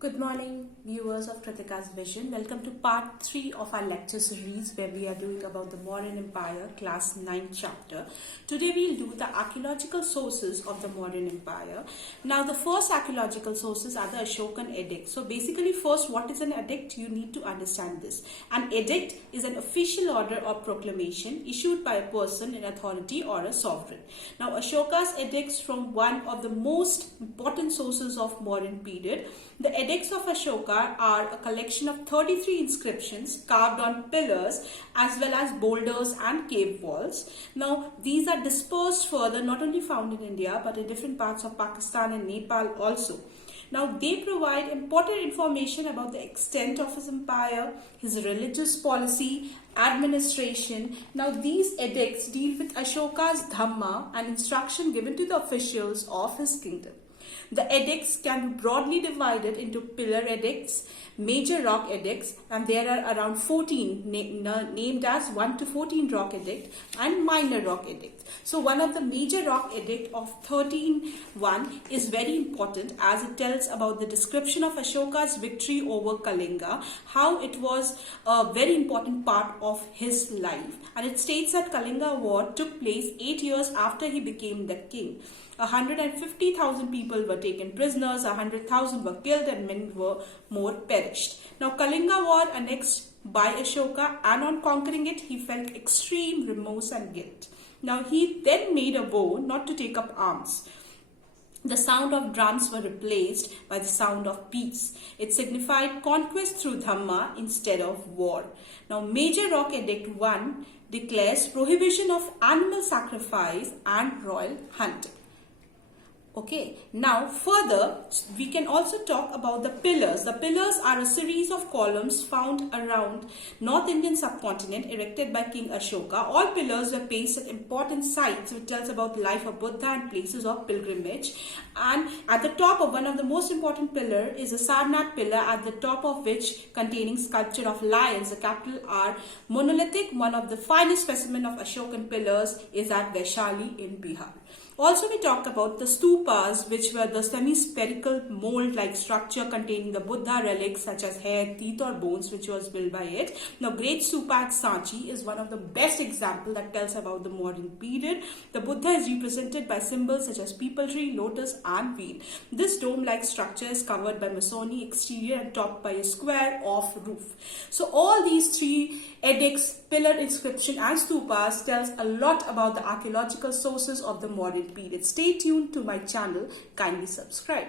Good morning, viewers of Kritika's Vision. Welcome to part 3 of our lecture series where we are doing about the Mauryan Empire, class 9 chapter. Today we'll do the archaeological sources of the Mauryan Empire. Now the first archaeological sources are the Ashokan edict. So basically first, what is an edict? You need to understand this. An edict is an official order or proclamation issued by a person in authority or a sovereign. Now Ashoka's edicts from one of the most important sources of Mauryan period. The edicts of Ashoka are a collection of 33 inscriptions carved on pillars as well as boulders and cave walls. Now, these are dispersed further, not only found in India but in different parts of Pakistan and Nepal also. Now, they provide important information about the extent of his empire, his religious policy, administration. Now, these edicts deal with Ashoka's Dhamma and instruction given to the officials of his kingdom. The edicts can be broadly divided into pillar edicts, major rock edicts, and there are around 14 named as 1 to 14 rock edict and minor rock edict. So one of the major rock edict of 13:1 is very important as it tells about the description of Ashoka's victory over Kalinga, how it was a very important part of his life. And it states that Kalinga war took place 8 years after he became the king. 150,000 people were taken prisoners, 100,000 were killed, and many more perished. Now, Kalinga war annexed by Ashoka, and on conquering it, he felt extreme remorse and guilt. Now, he then made a vow not to take up arms. The sound of drums were replaced by the sound of peace. It signified conquest through Dhamma instead of war. Now, Major Rock Edict 1 declares prohibition of animal sacrifice and royal hunting. Okay, now further we can also talk about the pillars. The pillars are a series of columns found around North Indian subcontinent erected by King Ashoka. All pillars were placed at important sites which tells about the life of Buddha and places of pilgrimage. And at the top of one of the most important pillar is a Sarnath pillar, at the top of which containing sculpture of lions. The capital are monolithic. One of the finest specimen of Ashokan pillars is at Vaishali in Bihar. Also, we talk about the stupas, which were the semi-spherical mold-like structure containing the Buddha relics such as hair, teeth or bones, which was built by it. Now, Great Stupa at Sanchi is one of the best examples that tells about the Mauryan period. The Buddha is represented by symbols such as peepal tree, lotus and wheel. This dome-like structure is covered by masonry exterior and topped by a square-off roof. So, all these three edicts, pillar inscription and stupas tells a lot about the archaeological sources of the Mauryan period. Stay tuned to my channel. Kindly subscribe.